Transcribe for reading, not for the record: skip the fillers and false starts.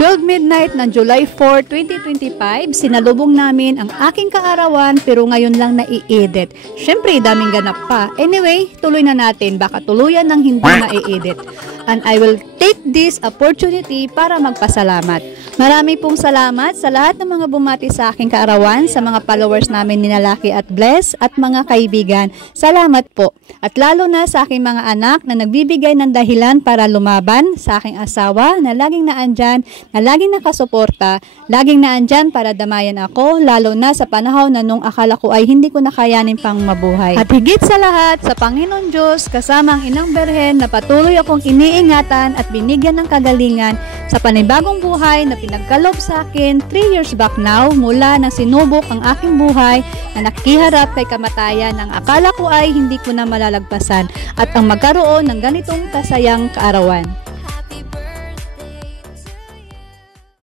12 midnight ng July 4, 2025, sinalubong namin ang aking kaarawan pero ngayon lang nai-edit. Syempre, daming ganap pa. Anyway, tuloy na natin. Baka tuluyan ng hindi na-edit. And I will take this opportunity para magpasalamat. Marami pong salamat sa lahat ng mga bumati sa aking kaarawan, sa mga followers namin ni Nalaki at Bless at mga kaibigan. Salamat po. At lalo na sa aking mga anak na nagbibigay ng dahilan para lumaban, sa aking asawa na laging naandyan, na laging nakasuporta, laging naandyan para damayan ako, lalo na sa panahon na nung akala ko ay hindi ko nakayanin pang mabuhay. At higit sa lahat, sa Panginoon Diyos, kasama ang Inang Berhen na patuloy akong iniingatan at binigyan ng kagalingan sa panibagong buhay na pinagkaloob sa akin 3 years back now mula nang sinubok ang aking buhay na nakiharap kay kamatayan ang akala ko ay hindi ko na malalagpasan at ang magkaroon ng ganitong kasayang kaarawan.